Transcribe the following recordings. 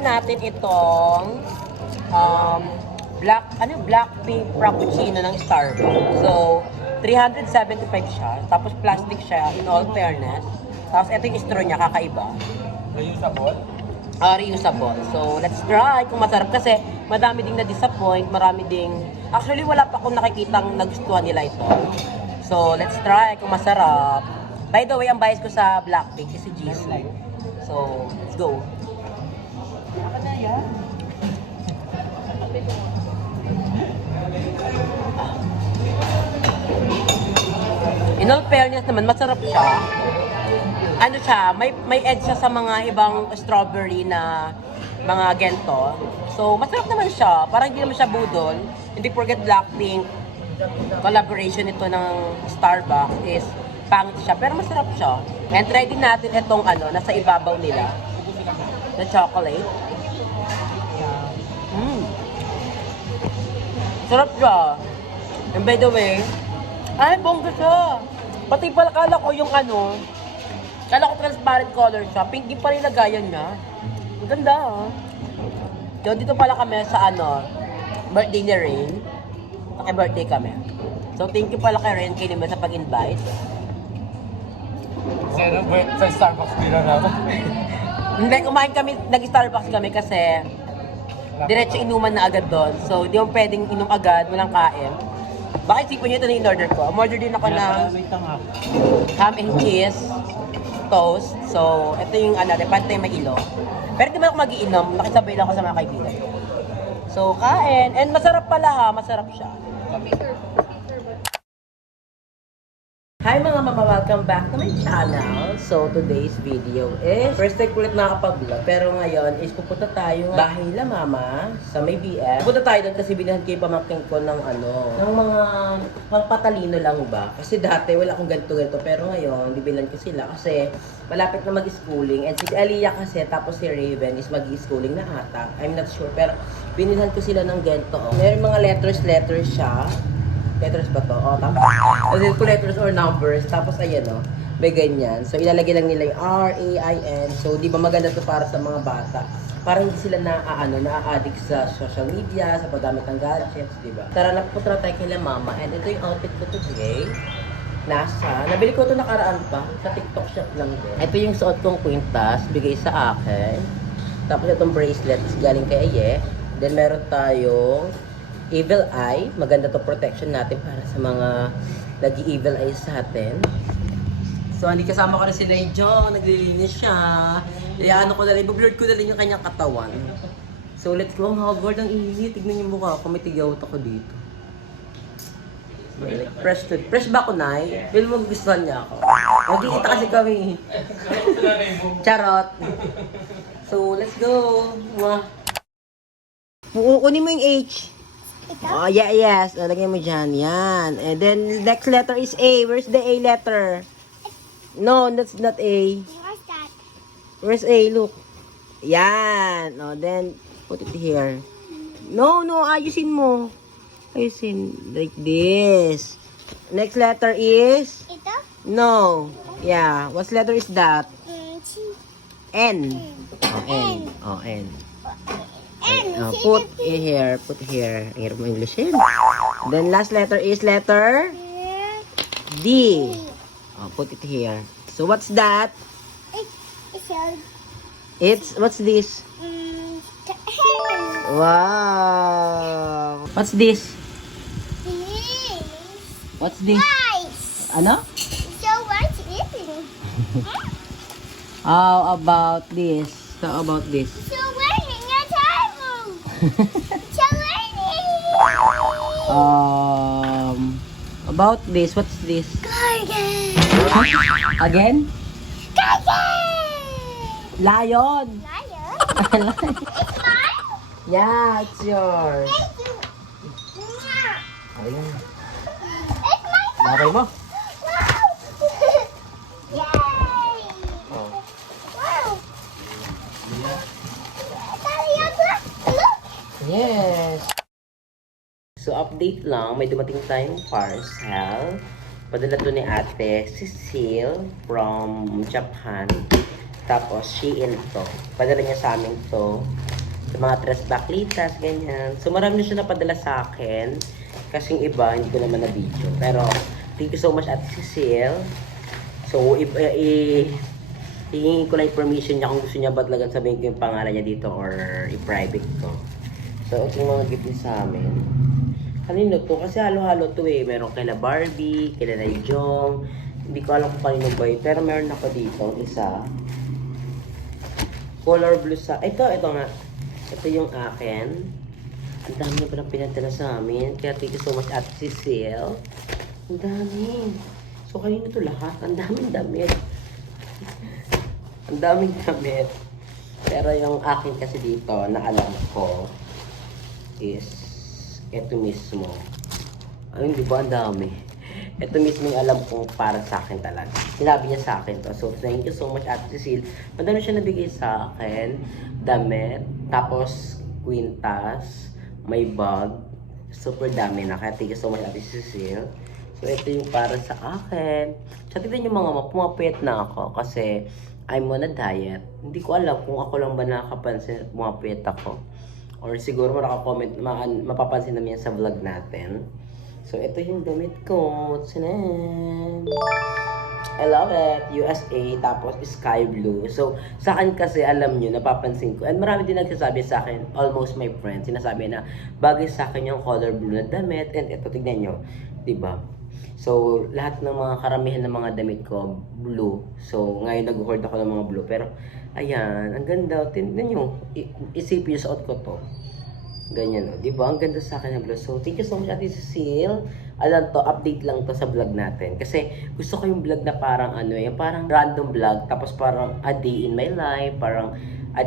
natin itong black pink frappuccino ng Starbucks. So, 375 siya. Tapos plastic siya in all fairness. Tapos ito yung straw niya, kakaiba. Reusable? Reusable. So, let's try kung masarap kasi madami ding na-disappoint, marami ding... Actually, wala pa akong nakikitang nagustuhan nila ito. So, let's try kung masarap. By the way, ang bias ko sa Blackpink is si Jisoo. So, let's go. Ako na yan. In all fairness naman, masarap siya. Ano siya, may edge siya sa mga ibang strawberry na mga gento. So, masarap naman siya. Parang hindi naman siya budol. Hindi forget Blackpink. Collaboration ito ng Starbucks is pangit siya. Pero masarap siya. And try din natin itong nasa ibabaw nila. Na chocolate. Sarap siya. And by the way, ay, bongga siya. Pati pala kala ko yung kala ko transparent color siya. Pink din pala yung lagayan niya. Ang ganda So, dito pala kami sa birthday ni Rain. Naki-birthday kami. So, thank you pala kay Rain kay Lima sa pag-invite. Sa Starbucks nila naman. Hindi, kumain kami, nag-Starbucks kami kasi diretso inuman na agad doon. So, hindi mo pwedeng inom agad, walang kain. Baka isipin nyo ito na in-order ko. Umorder din ako ng ham and cheese toast. So, ito yung pantay may ilo. Pero di man ako mag-iinom, nakisabay lang ako sa mga kaibigan. So, kain. And masarap pala masarap siya. Hi mga mama, welcome back to my channel. So today's video is first time ulit nakapag-vlog. Pero ngayon is pupunta tayo ng bahay nila mama sa may BF. Pupunta tayo doon kasi bilhan kayo pamangkin ko ng ng mga pangpatalino lang ba. Kasi dati wala akong ganito-ganito. Pero ngayon, bibilan ko sila kasi malapit na mag-schooling. And si Aliyah kasi tapos si Raven is mag-schooling na ata. I'm not sure. Pero binilhan ko sila ng ganito. Meron mga letters siya. Letters ba to? Tama. Kasi letters or numbers. Tapos ayan may ganyan. So ilalagay lang nila yung R-A-I-N. So di ba maganda to para sa mga bata? Para hindi sila na-addict sa social media, sa paggamit ng gadgets, di ba? Tara na, pupunta tayo kila mama. And ito yung outfit ko today. Nabili ko ito nakaraan pa. Sa TikTok shop lang din. Ito yung suot kong kwintas. Bigay sa akin. Tapos itong bracelet galing kay Aye. Then meron tayong Evil Eye. Maganda to protection natin para sa mga nag-evil eye sa atin. So, hindi kasama ko na si Lejo. Naglilinis siya. Iyaano ko na rin. Blurred ko na rin yung kanyang katawan. So, let's go. Ang hagward ang init. Tignan yung mukha ko. May tigawat ako dito. Fresh ba ako, Nay? Feel mo gustuhan niya ako. Magkikita kasi kami. Charot. So, let's go. Kunin mo yung H. Oh, yeah, yes. Lagyan mo dyan. Yan. And then, next letter is A. Where's the A letter? No, that's not A. What's that? Where's A? Look. Yan. Oh, then, put it here. No, ayusin mo. Ayusin. Like this. Next letter is? Ito? No. Yeah. What letter is that? N. Oh, N. Oh, N. Put here. Here mo Englishin. Then last letter is letter D. Oh, put it here. So what's that? What's this? Wow. What's this? What's this? Rice. Ano? So what's eating? How about this? How about this? So learning a table. So learning. About this, what's this? Garden. Again? Garden. Lion. Lion. It's mine. Yeah, it's yours. Thank you. Ayun. It's my Bakay mo? Wow. Yay. Oh. Wow. Daddy, look. Yes. So, update lang. May dumating tayong parcel. Padala to ni Ate Cecile from Japan. Tapos, Shein to. Padala niya sa amin to. Sa mga tres baklitas, ganyan. So, marami na siya napadala sa akin. Kasi yung iba, hindi ko naman na-video. Pero, thank you so much, Ate Cecile. So, hihingin ko lang yung permission niya kung gusto niya ba talagang sabihin ko yung pangalan niya dito or i-private ko. So, ito yung mga gift niya sa amin. Kanino to? Kasi halo-halo to eh. Meron kila Barbie, kila Naijong. Hindi ko alam kung kanino ba yun. Pero meron ako dito, isa. Color blue sa... Ito nga. Ito yung akin. Ang dami niya palang pinadala sa amin. Kaya thank you so much, Ate Cecile. Ang dami. So, kanino to lahat? Ang daming damit. Ang daming damit. Pero yung akin kasi dito, na alam ko, is ito mismo. Ayun, di ba? Ang dami. Ito mismo yung alam kong para sa akin talaga. Sinabi niya sa akin to. So, thank you so much, Ate Cecile. Madami siya nabigay sa akin. Damit. Tapos, kwintas. May bag. Super dami na. Kaya thank you so much, Ate Cecile. So, ito yung para sa akin. So, tignan yung mga pumapayat na ako. Kasi, I'm on a diet. Hindi ko alam kung ako lang ba nakakapansin at pumapayat ako. Or siguro makaka-comment, mapapansin naman yan sa vlog natin. So, ito yung damit ko. Tsanan! I love it. USA, tapos sky blue. So, sa akin kasi, alam nyo, napapansin ko. And marami din nagsasabi sa akin, almost my friends, sinasabi na bagay sa akin yung color blue na damit. And ito, tignan nyo. Diba? So, lahat ng mga karamihan ng mga damit ko, blue. So, ngayon nag-hoard ako ng mga blue. Pero, ayan, ang ganda. Tignan nyo, isipin yung suot ko to. Ganyan, o. Diba? Ang ganda sa akin ng blue. So, thank you so much, Ate Cecile. Alam to, update lang to sa vlog natin. Kasi, gusto ko yung vlog na parang ano, yung parang random vlog. Tapos parang a day in my life. Parang a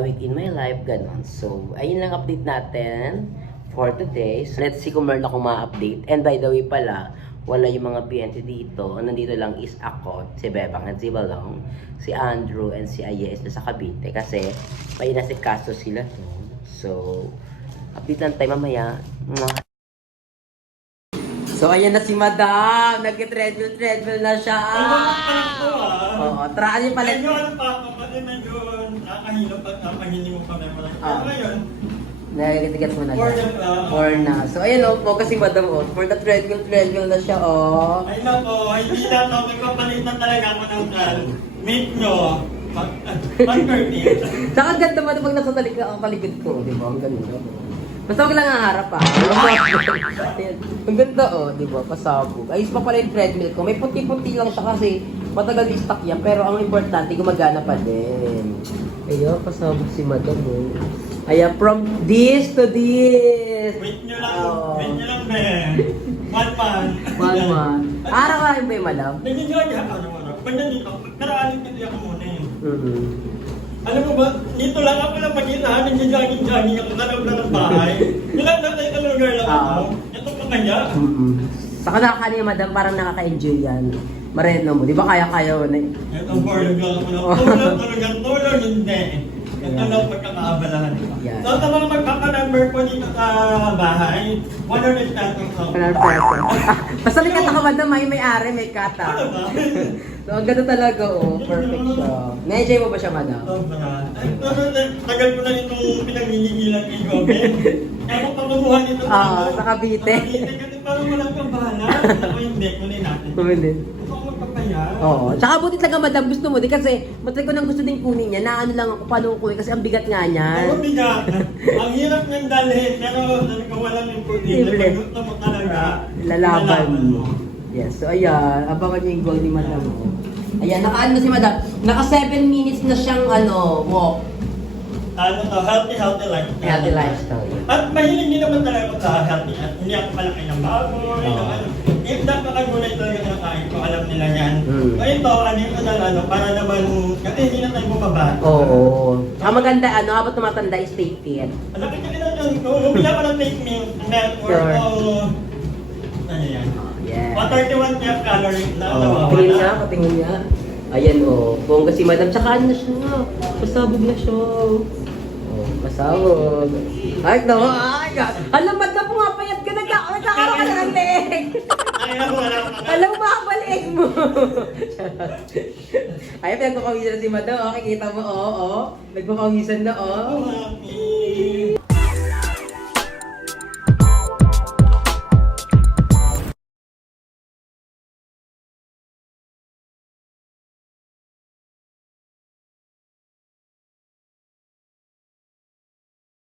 week in my life. Ganon. So, ayun lang update natin for today. So, let's see kung meron akong ma-update. And by the way pala, wala yung mga PNT dito. Nandito lang is ako, si Bebang at si Balong, si Andrew and si Ayes na sa Cavite. Kasi, may nasikaso sila to. So, update lang tayo mamaya. So, ayan na si Madam. Nag-treadmill na siya. Oo, traan niyo pala. Ngayon pa, kapag medyo nakahilap at napahili mo pa naman. Ngayon, Nagigitigat mo na for siya. the For na. So, ayan o, focus si Madam o. For the treadmill na siya o. Ay nako, hindi na to. May papalitan talaga ako ng mate nyo. Pag-perfect. Saka ganda mo pag nasa ang paligid ko. Di ba? Ang ganda. Basta huwag lang ang harap ha. Ang ganda o. Di ba? Pasabog. Ayos pa pala yung treadmill ko. May puti-puti lang siya kasi matagal yung stock yan. Pero ang importante, gumagana pa din. Ayun, pasabog si Madam o. Ayan, from this to this. Wait nyo lang, Ben. 1 month. 1 month. Araw-araw ba yung Madam? Nag-enjoy ako naman. Pag nandito, pero aling kasi ako muna eh. Mm-hmm. Alam mo ba, dito lang ako lang mag-ina, nag-jogging-jogging ako sa loob lang ng bahay. Ilang lugar lang ako. Ito pa kanya. Saka nakakaniya, Madam, parang nakaka-enjoy yan. Mareno mo, di ba kaya-kaya mo na eh? Ito board lang ako ng tulog, hindi. Ito lang pagkakaabalahan ko. Yeah. So, sa mga magkaka-number po dito sa bahay, 100 pesos ako. Basta may kata ka, Madam, may-ari, may kata. Ano ba? So, ang ganda talaga, oh. Perfect siya. Na-enjoy mo ba siya, Madam? Sobra. Tagal ko na itong pinagnigilan kay Gobe. Kaya kung pagkukuha nito Sa Cavite. Kasi parang walang kabahala. Ako hindi, kunin natin. Kumalit. Gusto ko magpapaya. Oo. Tsaka buti talaga, Madam, gusto mo. Di kasi, matry ko nang gusto din kunin niya. Na ano lang ako, paano ko kunin. Kasi ang bigat nga niyan. Ang bigat. Ang hirap ng dalhin. Pero sabi ko walang yung putin. Simple. Pag gusto mo talaga. Lalaban mo. Yes, so ayan, abangan niyo yung goal ni Madam. Ayan, naka-ano na si Madam. Naka 7 minutes na siyang walk. Ano to, healthy lifestyle. Healthy lifestyle. At mahilig din naman talaga ako sa healthy. At hindi ako palaki ng baboy. Oo. Ano. If napakagulay talaga ng kain ko, alam nila yan. Mm. So ito, ano yung para naman, kasi hindi na tayo bumaba. Oo. Ang maganda, habang tumatanda, is stay fit. Ano ka kinakailangan ko? Lumila ko ng take milk, network, Sure. ano yan? Yeah. 31 calories na Tingin nga, nawawala. patingin nga. Ayan, bongga si Madam. Tsaka ano na siya, pasabog na siya. Pasabog. Ay, no, ay, God. Alam, Madam, pumapayat ka, nagkakaroon ka ng leg. Ay, ako wala ko na. Alam, makabalik mo. Ay, pinagpakawisan na si Madam. Okay, kita mo, Nagpakawisan na, Happy.